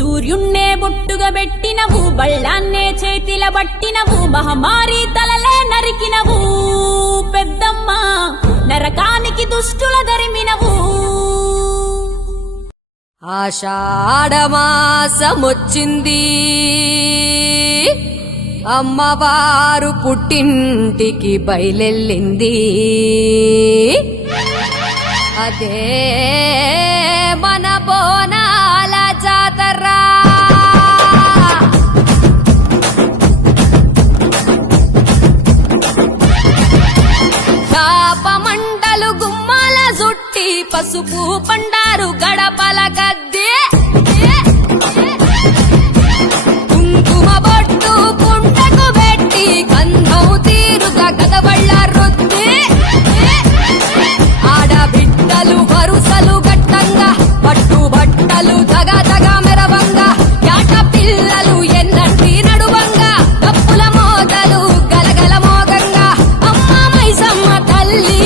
సూర్యున్నే బొట్టుగా పెట్టినవు, బళ్ళాన్నే చేతిల బట్టినవు, మహమారి తలలే నరికినవు పెద్దమ్మ, నరకానికి దుష్టుల దరిమినవు. ఆషాఢమాసమొచ్చింది, అమ్మవారు పుట్టింటికి బయలెళ్ళింది. అదే మన బోనాల జాతర. తాపమంటలు గుమ్మాల జుట్టి, పసుపు పండారు గడపల గద్దె, కుంకుమ బొట్టు పుంటకు పెట్టి, గంధం తీరుగా గదబళ్ళ రుద్ది, ఆడబిడ్డలు వరుసలు గట్టంగా, పట్టు బట్టలు దగ దగ మెరవంగా, యాట పిల్లలు ఎన్నంటి నడువంగా, డప్పుల మోతలు గలగల మోగంగా, అమ్మ మైసమ్మ తల్లి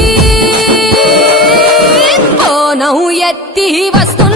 బోనం ఎత్తి వస్తున్న